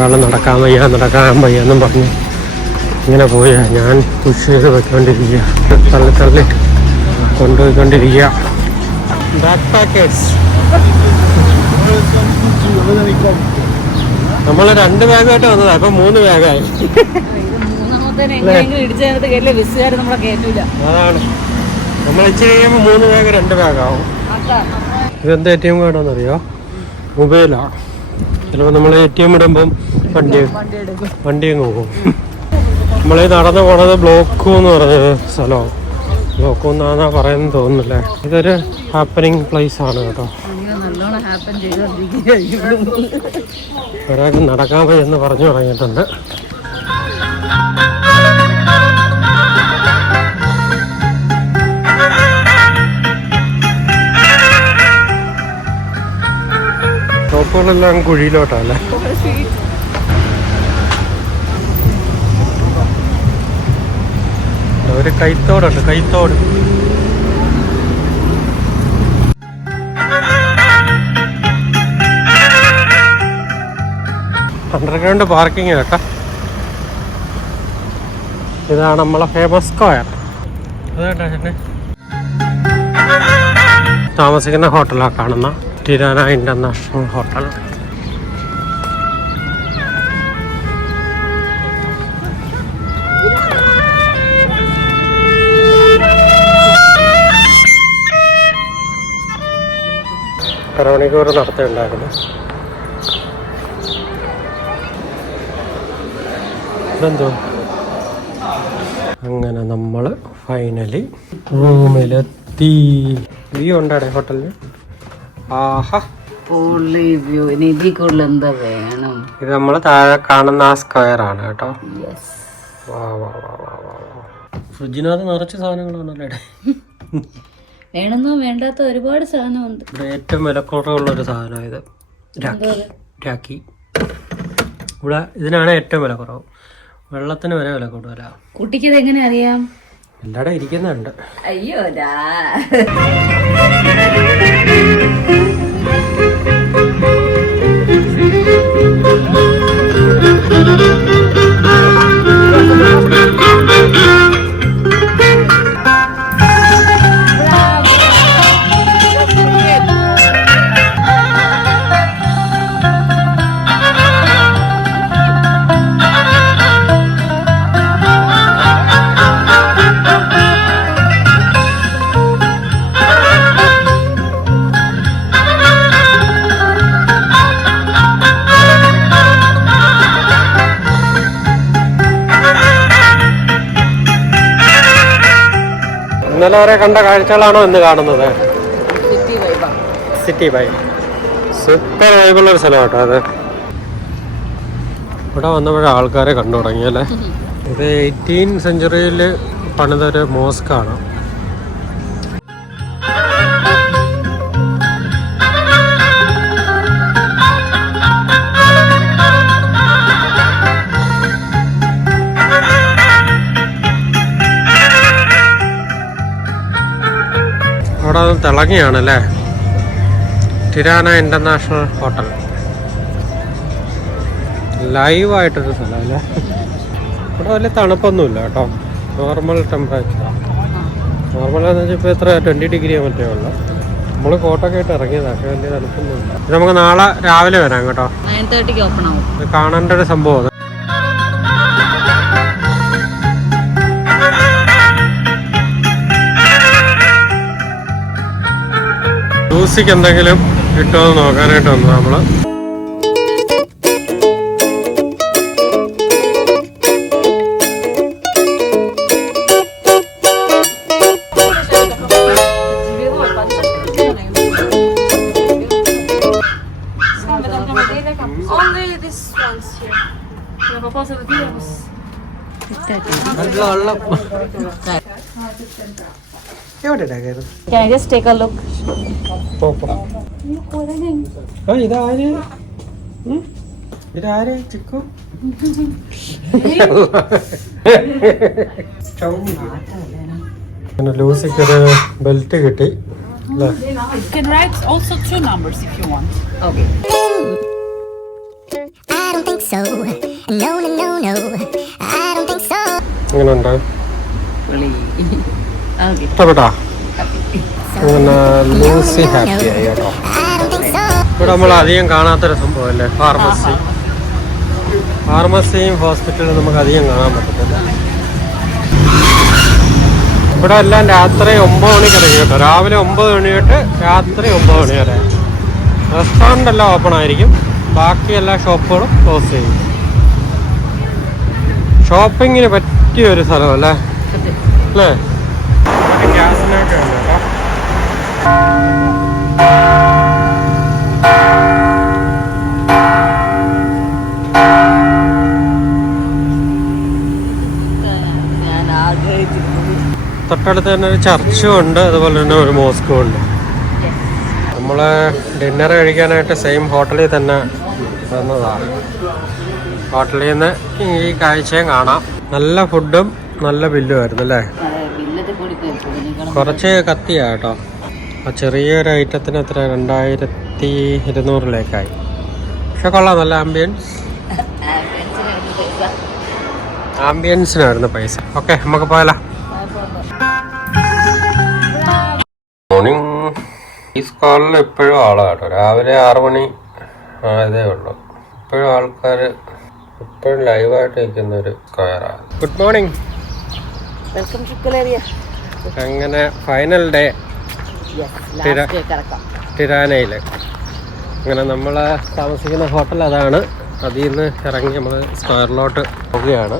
ഒരാൾ നടക്കാൻ വയ്യ എന്നും പറഞ്ഞ് ഇങ്ങനെ പോയാ ഞാൻ പുഷ് ചെയ്ത് വെക്കൊണ്ടിരിക്കുക, തള്ളി കൊണ്ടുപോയിക്കൊണ്ടിരിക്കുക. ബാക്ക് പാക്കേഴ്സ് നമ്മൾ 2 ബാഗായിട്ട് വന്നതാ, അപ്പൊ 3 ബാഗായി. അതാണ് നമ്മൾ ഇച്ചിരി കഴിയുമ്പോൾ 3 ബാഗ് 2 ബാഗാവും. ഇതെന്താ ATM കാർഡാണെന്നറിയോ? മൊബൈലാ. ചിലപ്പോൾ നമ്മൾ ATM ഇടുമ്പം വണ്ടി അങ്ങ് പോകും. നമ്മളീ നടന്നു പോണത് ബ്ലോക്ക് എന്ന് പറഞ്ഞ സ്ഥലമാണ്. ബ്ലോക്ക് എന്നാ പറയുന്നത് തോന്നുന്നില്ലേ. ഇതൊരു ഹാപ്പനിങ് പ്ലേസ് ആണ് കേട്ടോ. ഒരാൾക്ക് നടക്കാൻ പോയി എന്ന് പറഞ്ഞു തുടങ്ങിയിട്ടുണ്ട്. ഷോപ്പുകളെല്ലാം കുഴിയിലോട്ടല്ലേ. ഒരു കൈത്തോടുണ്ട്, കൈത്തോട്. അണ്ടർഗ്രൗണ്ട് പാർക്കിംഗ് കേട്ടോ. ഇതാണ് നമ്മളെ ഫേമസ് സ്ക്വയർ. അതേട്ടാ ചേട്ടനെ താമസിക്കുന്ന ഹോട്ടലാണ് കാണുന്ന ടിരാന ഇന്റർനാഷണൽ ഹോട്ടൽ. മണിക്കൂർ നടത്തുണ്ടായിരുന്നു. ഇതെന്തോ അങ്ങനെ നമ്മൾ ഫൈനലി റൂമിലെത്തി. വ്യൂ ഉണ്ടാടെ ഹോട്ടലിന്. ആഹാ, ഇത് നമ്മൾ താഴെ കാണുന്ന ആ സ്ക്വയർ ആണ് കേട്ടോ. ഫ്രിഡ്ജിനകത്ത് നിറച്ച് സാധനങ്ങളാണല്ലേ. വേണമെന്നോ വേണ്ടാത്ത ഒരുപാട് സാധനമുണ്ട്. ഏറ്റവും വിലക്കുറവുള്ളൊരു സാധനം ഇത് രാഖി. ഇവിടെ ഇതിനാണ് ഏറ്റവും വില കുറവ്. വെള്ളത്തിന് വരെ വില കൂടുതലാണ്. കുട്ടിക്ക് എങ്ങനെ അറിയാം? എല്ലാടെ ഇരിക്കുന്നുണ്ട്. അയ്യോടാ, ഇന്നലെ വരെ കണ്ട കാഴ്ചകളാണോ ഇന്ന് കാണുന്നത്? സിറ്റി വൈബ്, സൂപ്പർ വൈബുള്ളൊരു സ്ഥലം കേട്ടോ അത്. ഇവിടെ വന്നപ്പോഴേ ആൾക്കാരെ കണ്ടു തുടങ്ങിയല്ലേ. ഇത് 18th സെഞ്ചുറിയിൽ പണിതൊരു മോസ്കാണ്. അവിടെ തിളങ്ങിയാണല്ലേ. ടിരാന ഇന്റർനാഷണൽ ഹോട്ടൽ. ലൈവായിട്ടൊരു സ്ഥലമല്ലേ. ഇവിടെ വലിയ തണുപ്പൊന്നുമില്ല കേട്ടോ. Normal temperature. നോർമൽ എന്ന് വെച്ചാൽ ഇപ്പോൾ എത്ര 20 ഡിഗ്രി മറ്റേ ഉള്ളു. നമ്മൾ കോട്ടൊക്കെ ആയിട്ട് ഇറങ്ങിയതാണ്, പക്ഷേ വലിയ തണുപ്പൊന്നുമില്ല. നമുക്ക് നാളെ രാവിലെ വരാം കേട്ടോ. 9:30 ഓപ്പൺ ആവും. ഇത് കാണേണ്ട ഒരു സംഭവം. ലൂസിക്ക് എന്തെങ്കിലും കിട്ടുമോ എന്ന് നോക്കാനായിട്ട് വന്നു നമ്മള്. Can I just take a look? ഇതാര് ചിക്കു? ലൂസിക്കൊരു ബെൽറ്റ് കിട്ടി. You can write also 2 numbers if you want. Okay. I don't think so. so. No, no, no, no, I don't think so. എങ്ങനെയുണ്ട്? ഓക്കെ ഇഷ്ടപ്പെട്ടാ? അങ്ങനെ ലൂസി ഹാപ്പി ആയി കേട്ടോ. ഇവിടെ നമ്മൾ അധികം കാണാത്തൊരു സംഭവമല്ലേ ഫാർമസി. ഫാർമസിയും ഹോസ്പിറ്റലും നമുക്ക് അധികം കാണാൻ പറ്റത്തില്ല. ഇവിടെ എല്ലാം രാത്രി 9 മണിക്ക് ഇറങ്ങി കേട്ടോ. രാവിലെ 9 മണി തൊട്ട് രാത്രി 9 മണി വരെ. റെസ്റ്റോറൻ്റ് എല്ലാം ഓപ്പൺ ആയിരിക്കും, ബാക്കി എല്ലാ ഷോപ്പുകളും ക്ലോസ് ചെയ്യും. ഷോപ്പിങ്ങിന് പറ്റിയൊരു സ്ഥലം അല്ലേ അല്ലേ? ഗ്യാസിനൊക്കെ ഉണ്ട് കേട്ടോ. തൊട്ടടുത്ത് തന്നെ ഒരു ചർച്ചും ഉണ്ട്, അതുപോലെ തന്നെ ഒരു മോസ്കും ഉണ്ട്. നമ്മൾ ഡിന്നർ കഴിക്കാനായിട്ട് സെയിം ഹോട്ടലിൽ തന്നെ വന്നതാണ്. ഹോട്ടലിൽ നിന്ന് ഈ കാഴ്ചയും കാണാം. നല്ല ഫുഡും നല്ല ബില്ലും ആയിരുന്നു അല്ലേ? കുറച്ച് കത്തിയാ കേട്ടോ. ആ ചെറിയൊരു ഐറ്റത്തിന് എത്ര 2200 പക്ഷെ കൊള്ളാം, നല്ല ആംബിയൻസിനായിരുന്നു പൈസ. ഓക്കെ, നമുക്ക് പോയാലോ. മോർണിംഗ്. ഈ സ്ക്വയറിൽ ഇപ്പോഴും ആളാണ് കേട്ടോ. രാവിലെ 6 മണി ആയതേ ഉള്ളൂ. ഇപ്പോഴും ആൾക്കാർ ഇപ്പോഴും ലൈവായിട്ട് നിൽക്കുന്ന ഒരു സ്ക്വയറാണ്. Good morning. വെൽക്കം ടു കൊളേരിയ. അങ്ങനെ ഫൈനൽ ഡേ ടിരാനയിൽ. അങ്ങനെ നമ്മൾ താമസിക്കുന്ന ഹോട്ടൽ അതാണ്. അതിൽ നിന്ന് ഇറങ്ങി നമ്മൾ സ്ക്വയറിലോട്ട് പോവുകയാണ്.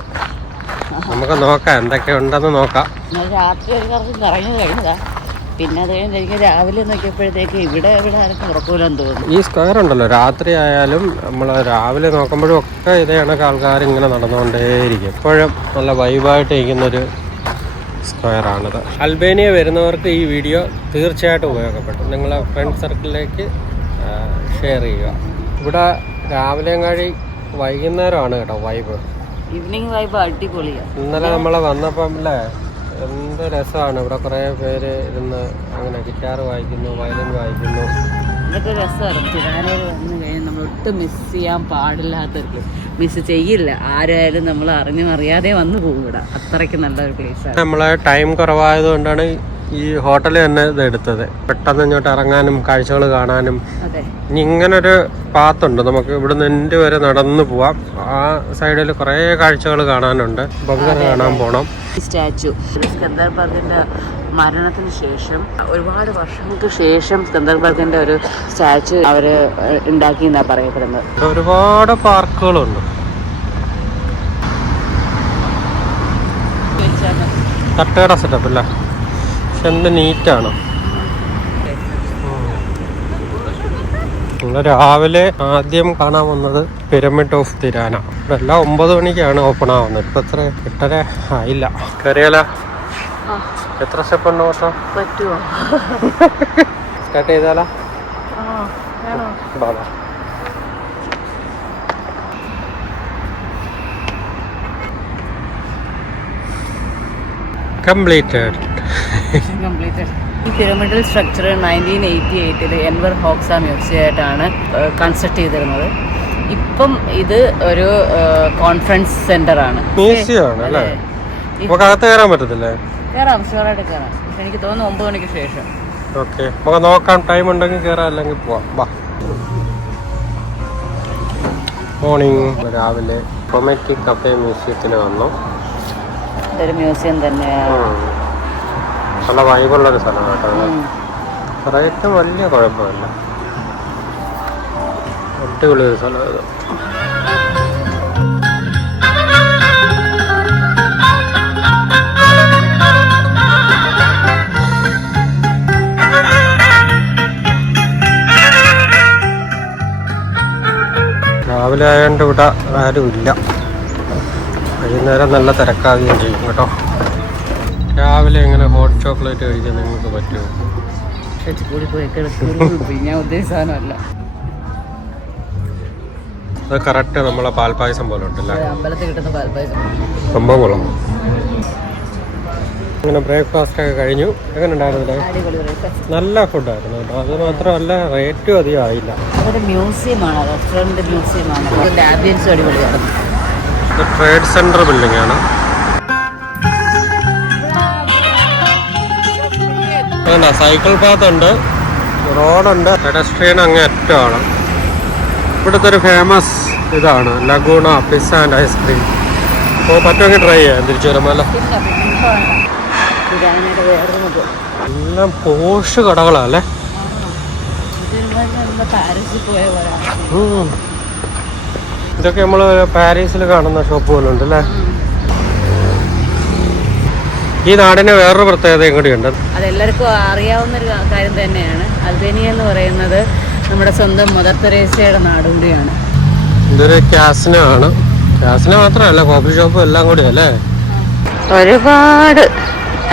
നമുക്ക് നോക്കാം എന്തൊക്കെ ഉണ്ടെന്ന് നോക്കാം. രാത്രി ഒരു കറക്കം കറങ്ങി കഴിഞ്ഞതാ. പിന്നെ അത് കഴിഞ്ഞ് എനിക്ക് രാവിലെ നോക്കിയപ്പോഴത്തേക്ക് ഇവിടെ ആർക്കും ഉറക്കൂലെന്ന് തോന്നുന്നു. ഈ സ്ക്വയർ ഉണ്ടല്ലോ, രാത്രി ആയാലും നമ്മൾ രാവിലെ നോക്കുമ്പോഴും ഒക്കെ ഇതേ കണക്ക് ആൾക്കാർ ഇങ്ങനെ നടന്നുകൊണ്ടേയിരിക്കും. എപ്പോഴും നല്ല വൈബായിട്ട് ഇരിക്കുന്നൊരു സ്ക്വയറാണിത്. അൽബേനിയ വരുന്നവർക്ക് ഈ വീഡിയോ തീർച്ചയായിട്ടും ഉപയോഗപ്പെടും. നിങ്ങളെ ഫ്രണ്ട് സർക്കിളിലേക്ക് ഷെയർ ചെയ്യുക. ഇവിടെ രാവിലെയും കഴി വൈകുന്നേരമാണ് കേട്ടോ വൈബ്. ഈവനിങ് വൈബ് അടിപൊളിയാണ്. ഇന്നലെ നമ്മൾ വന്നപ്പം അല്ലേ, എന്ത് രസമാണ്. ഇവിടെ കുറേ പേര് ഇരുന്ന് അങ്ങനെ ഗിറ്റാർ വായിക്കുന്നു, വയലിൻ വായിക്കുന്നു. ഇതൊക്കെ രസമാണ്. തിരുവാനയിൽ വന്നു കഴിഞ്ഞാൽ നമ്മൾ ഒട്ടും മിസ് ചെയ്യാൻ പാടില്ലാത്തൊരു മിസ് ചെയ്യില്ല. ആരായാലും നമ്മൾ അറിയാതെ വന്നു പോകും. ഇവിടെ അത്രയ്ക്ക് നല്ലൊരു പ്ലേസാണ്. നമ്മളെ ടൈം കുറവായത് കൊണ്ടാണ് ഈ ഹോട്ടലിൽ തന്നെ ഇത് എടുത്തത്. പെട്ടെന്ന് ഇങ്ങോട്ട് ഇറങ്ങാനും കാഴ്ചകൾ കാണാനും. അതെ, ഇനി ഇങ്ങനൊരു പാത്തുണ്ട്, നമുക്ക് ഇവിടുന്ന് എൻ്റെ വരെ നടന്നു പോവാം. ആ സൈഡിൽ കുറേ കാഴ്ചകൾ കാണാനുണ്ട്. ബങ്കർ കാണാൻ പോകണം. ഈ സ്റ്റാച്ചു സ്കന്ദർബർഗിന്റെ മരണത്തിന് ശേഷം ഒരുപാട് വർഷങ്ങൾക്ക് ശേഷം സ്കന്ദർബർഗിന്റെ ഒരു സ്റ്റാച്ചു അവര് ഉണ്ടാക്കി എന്നാ പറയപ്പെടുന്നത്. ഒരുപാട് പാർക്കുകളുണ്ട്. തട്ടുകട സെറ്റപ്പ് അല്ല, പക്ഷെ എന്ത് നീറ്റാണ്. നമ്മൾ രാവിലെ ആദ്യം കാണാൻ വന്നത് പിരമിഡ് ഓഫ് തിരാന. ഇവിടെ എല്ലാം 9 മണിക്കാണ് ഓപ്പൺ ആവുന്നത്. ഇപ്പം എത്ര 8:30 ആയില്ല. കയറിയാലോ? എത്ര സ്റ്റെപ്പ് ഉണ്ട് മൊത്തം? പറ്റുമോ? സ്റ്റാർട്ട് ചെയ്താലോ? കംപ്ലീറ്റഡ്. ഈ പിരമിഡൽ സ്ട്രക്ചർ 1988 എൻവർ ഹോക്സ മ്യൂസിയമായിട്ടാണ് കൺസ്ട്രക്ട് ചെയ്തിരുന്നത്. ഇപ്പം ഇത് ഒരു കോൺഫറൻസ് സെന്റർ ആണ്. മ്യൂസിയം ആണ് അല്ലേ? നമുക്ക് അകത്ത് കയറാൻ പറ്റത്തില്ലേ? കയറാം, ഷുവറായിട്ട് കയറാം. പക്ഷെ എനിക്ക് തോന്നുന്നു 9 മണിക്ക് ശേഷം. ഓക്കെ, നമുക്ക് നോക്കാം. ടൈം ഉണ്ടെങ്കിൽ കയറാം, അല്ലെങ്കിൽ പോവാം. ബാ. മോർണിംഗ്. രാവിലെ റൊമാൻറ്റിക് കഫേ മ്യൂസിയത്തിന് വന്നു. ഇതൊരു മ്യൂസിയം തന്നെയാണ്. നല്ല വൈബുള്ളൊരു സ്ഥലമാണ് കേട്ടോ. റേറ്റ് വലിയ കുഴപ്പമില്ല, അടിപൊളി ഒരു സ്ഥലം ഇത്. രാവിലെ ആയതുകൊണ്ട് ഇവിടെ ആരുമില്ല. വൈകുന്നേരം നല്ല തിരക്കാവുകയും ചെയ്യും കേട്ടോ. രാവിലെ എങ്ങനെ ഹോട്ട് ചോക്ലേറ്റ് കഴിക്കാൻ നിങ്ങൾക്ക് പറ്റുമോ? ഞാൻ ഉദ്ദേശിച്ചാനല്ല. അത് കറക്റ്റ് നമ്മളെ പാൽപ്പായസം പോലെ ഉണ്ടല്ലേ? അമ്പലത്തിൽ കിട്ടുന്ന പാൽപ്പായസം സംഭവം കൊള്ളാം. അങ്ങനെ ബ്രേക്ക്ഫാസ്റ്റ് ഒക്കെ കഴിഞ്ഞു. എങ്ങനെ ഉണ്ടായിരുന്നില്ലേ? നല്ല ഫുഡായിരുന്നു കേട്ടോ. അത് മാത്രമല്ല റേറ്റും അധികം ആയില്ല. അതൊരു മ്യൂസിയമാണ്, റെസ്റ്റോറൻറ്റ് മ്യൂസിയമാണ്. അതിൻ്റെ ആംബിയൻസ് അടിപൊളിയാണ്. ഇത് ട്രേഡ് സെൻറ്റർ ബിൽഡിംഗ് ആണ്. സൈക്കിൾ പാത്ത് ഉണ്ട്, റോഡുണ്ട്, പെഡസ്ട്രിയൻ അങ്ങ് അറ്റമാണ്. ഇവിടുത്തെ ഒരു ഫേമസ് ഇതാണ് ലഗൂണ പിസ്സ ആൻഡ് ഐസ്ക്രീം. അപ്പോൾ പറ്റുമെങ്കിൽ ട്രൈ ചെയ്യാം തിരിച്ചു വരുമ്പോൾ അല്ലേ. എല്ലാം പോഷ് കടകളല്ലേ. ഇതൊക്കെ നമ്മൾ പാരീസിൽ കാണുന്ന ഷോപ്പുകളുണ്ട് അല്ലേ. ഈ നാടിന് വേറൊരു പ്രത്യേകതയും കൂടിയുണ്ട്. അതെല്ലാവർക്കും അറിയാവുന്നൊരു കാര്യം തന്നെയാണ്. അൽബേനിയ എന്ന് പറയുന്നത് നമ്മുടെ സ്വന്തം മദർ തെരേസയുടെ നാട് കൂടിയാണ്. ഇതൊരു കാസിനോ ആണ്. കാസിനോ മാത്രമല്ല, കോഫി ഷോപ്പും എല്ലാം കൂടി അല്ലേ. ഒരുപാട്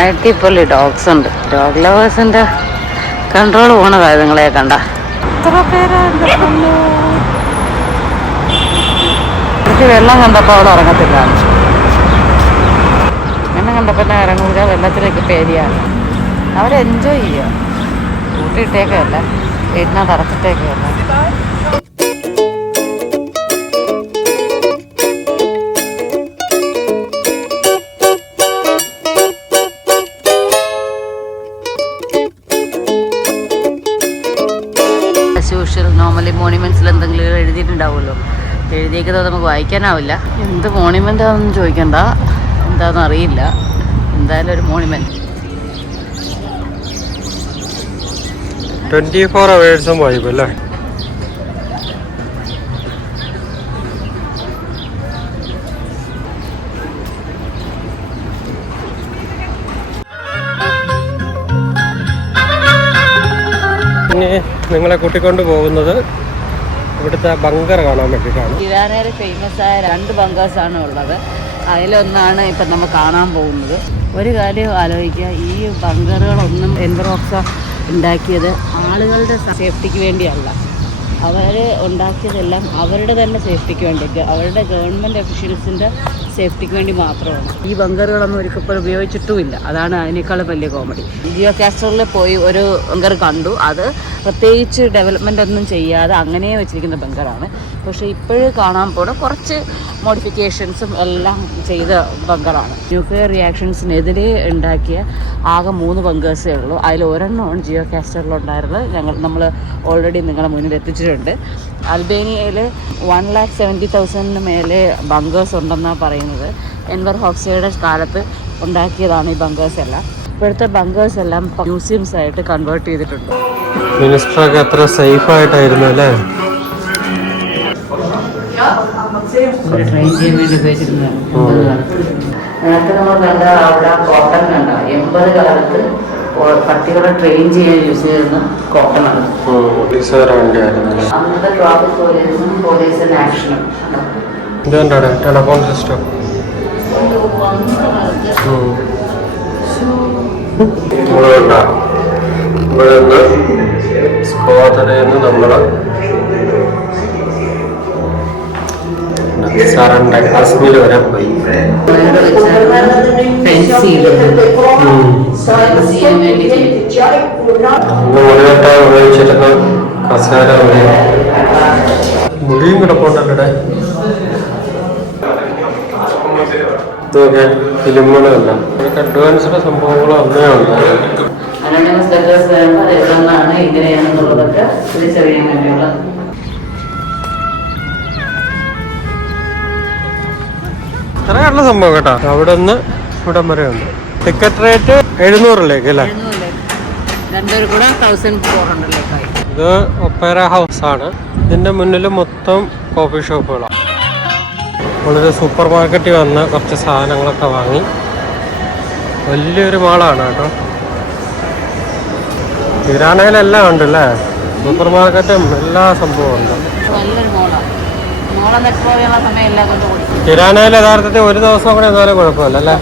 അടിപൊളി ഡോഗ്സ് ഉണ്ട്. ഡോഗ് ലവേഴ്സിന്റെ കൺട്രോൾ പോണതായത് നിങ്ങളെ കണ്ട. എനിക്ക് വെള്ളം കണ്ടപ്പോൾ അവിടെ ഇറങ്ങത്തില്ല. വെള്ളം കണ്ടപ്പോൾ തന്നെ ഇറങ്ങൂല. വെള്ളത്തിലേക്ക് പേടിയാണ്. അവർ എൻജോയ് ചെയ്യുക. കൂട്ടിയിട്ടേക്കല്ല, വീടിനകത്ത് അടച്ചിട്ടേക്കല്ല. നോർമലി മോണിമെന്റ്സിൽ എന്തെങ്കിലും എഴുതിയിട്ടുണ്ടാവുമല്ലോ. എഴുതിയേക്കുന്നത് നമുക്ക് വായിക്കാനാവില്ല. എന്ത് മോണിമെന്റ് ആണെന്ന് ചോദിക്കണ്ട, എന്താണെന്ന് അറിയില്ല. എന്തായാലും ഒരു മോണിമെന്റ്. 24 hours വൈബ് അല്ലേ. ഇനി നിങ്ങളെ കൂട്ടിക്കൊണ്ട് പോകുന്നത് ഇവിടുത്തെ ബങ്കർ കാണാൻ വേണ്ടിയിട്ടാണ്. ഇറാനയിൽ ഫേമസ് ആയ 2 ബങ്കേഴ്സാണ് ഉള്ളത്. അതിലൊന്നാണ് ഇപ്പം നമ്മൾ കാണാൻ പോകുന്നത്. ഒരു കാര്യം ആലോചിക്കുക, ഈ ബങ്കറുകളൊന്നും എൻവറോക്സ ഉണ്ടാക്കിയത് ആളുകളുടെ സേഫ്റ്റിക്ക് വേണ്ടിയല്ല. അവർ ഉണ്ടാക്കിയതെല്ലാം അവരുടെ തന്നെ സേഫ്റ്റിക്ക് വേണ്ടിയിട്ട്, അവരുടെ ഗവൺമെൻറ് ഒഫീഷ്യൽസിൻ്റെ സേഫ്റ്റിക്ക് വേണ്ടി മാത്രമാണ്. ഈ ബങ്കറുകളൊന്നും ഒരിക്കലും ഉപയോഗിച്ചിട്ടുമില്ല. അതാണ് അതിനേക്കാളും വലിയ കോമഡി. ജിയോ കാസ്റ്ററിൽ പോയി ഒരു ബങ്കർ കണ്ടു. അത് പ്രത്യേകിച്ച് ഡെവലപ്മെൻ്റ് ഒന്നും ചെയ്യാതെ അങ്ങനെ വെച്ചിരിക്കുന്ന ബങ്കറാണ്. പക്ഷേ ഇപ്പോഴും കാണാൻ പോണ കുറച്ച് മോഡിഫിക്കേഷൻസും എല്ലാം ചെയ്ത ബങ്കറാണ്. ന്യൂക്ലിയർ റിയാക്ഷൻസിനെതിരെ ഉണ്ടാക്കിയ ആകെ 3 ബങ്കേഴ്സേ ഉള്ളൂ. അതിൽ ഒരെണ്ണമാണ് ജിയോ കാസ്റ്ററിലുണ്ടായിരുന്നത്. നമ്മൾ ഓൾറെഡി നിങ്ങളുടെ മുന്നിൽ എത്തിച്ചിട്ടുണ്ട്. അൽബേനിയയിൽ 1,70,000 മേലെ ബങ്കേഴ്സ് ഉണ്ടെന്നാണ് പറയുന്നത്. എൻവർ ഹോക്സയുടെ കാലത്ത് ഉണ്ടാക്കിയതാണ് ഈ ബങ്കേഴ്സ് എല്ലാം. ഇപ്പോഴത്തെ ബങ്കേഴ്സ് എല്ലാം മ്യൂസിയംസ് ആയിട്ട് കൺവേർട്ട് ചെയ്തിട്ടുണ്ട്. മിനിസ്റ്ററൊക്കെ എത്ര സേഫ് ആയിട്ടായിരുന്നു അല്ലേ. ട്രെയിൻ ചെയ്യാൻ വേണ്ടി ഉപയോഗിച്ചിരുന്നതാണ്. നേരത്തെ നമ്മൾ കണ്ട അവിടെ കോട്ടൺ കണ്ട 80 കാലത്ത് പട്ടികളെ ട്രെയിൻ ചെയ്യാൻ യൂസ് ചെയ്യുന്ന കോട്ടണാണ്. അന്നത്തെ ട്രാഫിക് പോലീസും പോലീസിന്റെ ആക്ഷനും ടെലഫോൺ സിസ്റ്റം. ഇവിടെ നിന്ന് സ്കോതറയിൽ നമ്മള് കാശ്മീർ വരെ പോയി. മുടിവെട്ടാൻ ഉപയോഗിച്ചിരുന്ന കസേര മുടിയും കിടപ്പുണ്ടല്ലേ. ഇതൊക്കെ ഫിലിമുകളല്ല, ഇതൊക്കെ അഡ്വാൻസ്ഡ് സംഭവങ്ങൾ അന്നേ ഉണ്ടായിരുന്നു. ഇങ്ങനെയാണെന്നുള്ളതൊക്കെ തിരിച്ചറിയാൻ വേണ്ടിയുള്ള ഇത്രയുള്ള സംഭവം കേട്ടോ. അവിടെ നിന്ന് ഇവിടം വരെ ഉണ്ട്. ടിക്കറ്റ് റേറ്റ് 700 അല്ലേ. ഇത് ഒപ്പേര ഹൗസ് ആണ്. ഇതിന്റെ മുന്നിൽ മൊത്തം കോഫി ഷോപ്പുകളാണ്. നമ്മളൊരു സൂപ്പർ മാർക്കറ്റിൽ വന്ന് കുറച്ച് സാധനങ്ങളൊക്കെ വാങ്ങി. വലിയൊരു മാളാണ് കേട്ടോ. ഇറാനയിലെല്ലാം ഉണ്ട് അല്ലേ, സൂപ്പർ മാർക്കറ്റും എല്ലാ സംഭവവും ഉണ്ട്. തിരാനയിൽ യഥാർത്ഥത്തിൽ ഒരു ദിവസം കൂടെ എന്നാലും കുഴപ്പമില്ല അല്ലേ.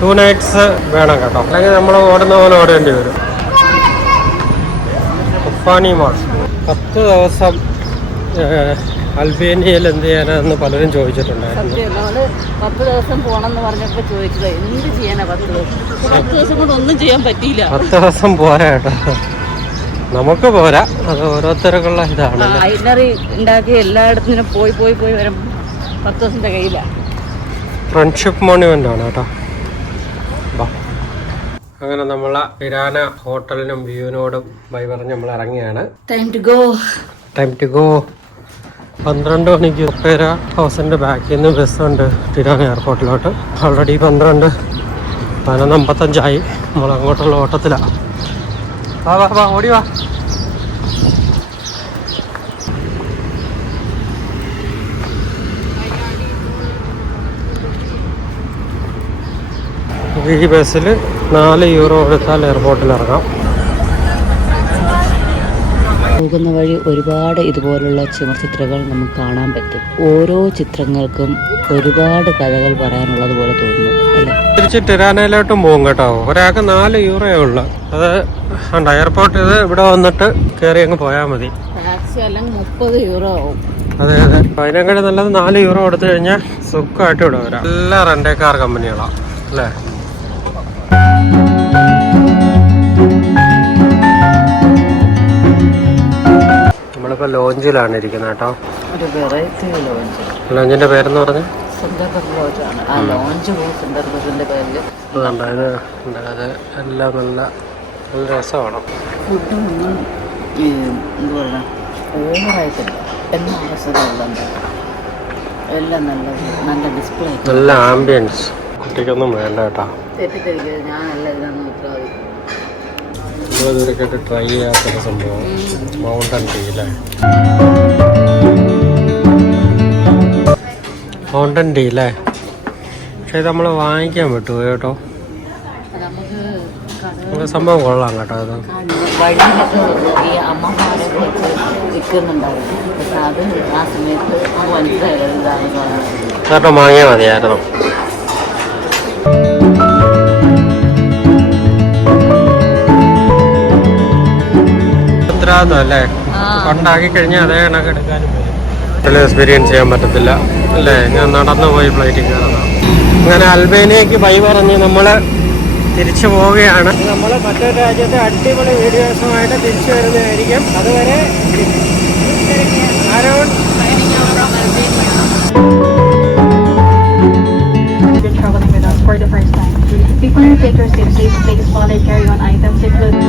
2 nights വേണം കേട്ടോ, അല്ലെങ്കിൽ നമ്മൾ ഓടുന്ന പോലെ ഓടേണ്ടി വരും. ഉപ്പാനി മാൾ 10 ദിവസം അൽബേനിയയിൽ എന്ത് ചെയ്യാനാന്ന് പലരും ചോദിച്ചിട്ടുണ്ടായിരുന്നു. സത്യം നമ്മള് 10 ദിവസം പോണെന്ന് പറഞ്ഞപ്പോ ചോദിച്ചത് എന്ത് ചെയ്യാനാ 10 ദിവസം. 10 ദിവസം കൊണ്ട് ഒന്നും ചെയ്യാൻ പറ്റിയില്ല. 10 ദിവസം പോരാ കേട്ടോ, നമുക്ക് പോരാ, അത് ഓരോരുത്തർക്കുള്ള ഇതാണ്. ഐനറി ഉണ്ടാക്കി എല്ലായിടത്തിനും പോയി പോയി പോയി വരും 10 ദിവസത്തെ കയ്യില. ഫ്രണ്ട്ഷിപ്പ് മോണ്യുമെന്റ് ആണ് കേട്ടോ. അങ്ങനെ നമ്മൾ പിരാന ഹോട്ടലിനും വ്യൂവിനോടും ബൈ പറഞ്ഞ് നമ്മൾ ഇറങ്ങിയാണ്. Time to go. 12 മണിക്ക് ഒപ്പേര ഹൗസിന്റെ ബാക്കിൽ നിന്ന് ബസ്സുണ്ട് തിരാന എയർപോർട്ടിലോട്ട്. ഓൾറെഡി 11:55 നമ്മൾ അങ്ങോട്ടുള്ള ഓട്ടത്തിലാണ്. വാ വാ വാ ഓടി വാ. ഈ ബസ്സിൽ 4 യൂറോ കൊടുത്താൽ എയർപോർട്ടിൽ ഇറങ്ങാം. പോകുന്ന വഴി ഒരുപാട് ഇതുപോലുള്ള ചുമർചിത്രങ്ങൾ നമുക്ക് കാണാൻ പറ്റും. ഓരോ ചിത്രങ്ങൾക്കും ഒരുപാട് കഥകൾ പറയാനുള്ളത് പോലെ തോന്നുന്നു അല്ലേ? തിരിച്ച് ടിരാനയിലോട്ടും പോകും കേട്ടോ. ഒരാൾക്ക് 4 യൂറോയേ ഉള്ളു. അത് എയർപോർട്ട് ഇത് ഇവിടെ വന്നിട്ട് കയറി അങ്ങ് പോയാൽ മതി. ടാക്സി അല്ലെങ്കിൽ 30 യൂറോ ആവും. അതെ അതെ, അതിനെക്കാട്ടി നല്ലത് 4 യൂറോ കൊടുത്തു കഴിഞ്ഞാൽ സുഖമായിട്ട് ഇവിടെ വരാം. എല്ലാ റെന്റേ കാർ കമ്പനികളാണ് അല്ലേ? നമ്മളിപ്പോൾ ലോഞ്ചിലാണ് ഇരിക്കുന്നത് കേട്ടോ. ഒരു വെറൈറ്റി ലോഞ്ച്. ലോഞ്ചിന്റെ പേരെന്ന് പറഞ്ഞാൽ സെന്റർ ലോഞ്ചാണ്. ആ ലോഞ്ച് സെന്റർ പേരിൽ അത് എല്ലാം നല്ല നല്ല രസമാണ്. ഫുഡും ഒന്നും എന്താ പറയുക ഓവറായിട്ടില്ല, എല്ലാ അവസരമുള്ളത് എല്ലാം നല്ല ഡിസ്പ്ലേ, നല്ല ആംബിയൻസ്. കുട്ടിക്കൊന്നും വേണ്ട കേട്ടോ. തെറ്റിദ്ധരിക്കരുത്, ഞാനല്ല ഇതാന്ന് ഉത്തരവാദിക്കും. നമ്മളിതുവരെയായിട്ട് ട്രൈ ചെയ്യാത്തൊരു സംഭവം മൗണ്ടൻ ടീ അല്ലേ? മൗണ്ടൻ ടീ അല്ലേ? പക്ഷെ ഇത് നമ്മൾ വാങ്ങിക്കാൻ പറ്റുമോ കേട്ടോ? സംഭവം കൊള്ളാം കേട്ടോ. അത് വഴിയിലൊക്കെ ഈ അമ്മമാരെ വിൽക്കുന്നുണ്ടായിരുന്നു. പക്ഷെ അത് ആ സമയത്ത് മനസ്സിലായത് കേട്ടോ, വാങ്ങിയാൽ മതിയായിരുന്നു. അല്ലേ? കൊണ്ടാക്കി കഴിഞ്ഞാൽ അതേ കണക്ക് എടുക്കാനും എക്സ്പീരിയൻസ് ചെയ്യാൻ പറ്റത്തില്ല അല്ലേ? ഞാൻ നടന്നു പോയി ഫ്ലൈറ്റിൽ കയറുന്നത്. അങ്ങനെ അൽബേനിയക്ക് ബൈ പറഞ്ഞ് നമ്മൾ തിരിച്ചു പോവുകയാണ്. നമ്മൾ മറ്റൊരു രാജ്യത്തെ അടിപൊളി വീഡിയോസുമായിട്ട് തിരിച്ചു വരുന്നതായിരിക്കും. അതുവരെ For the first time. Before you take your seat, please place wallet, carry-on items, including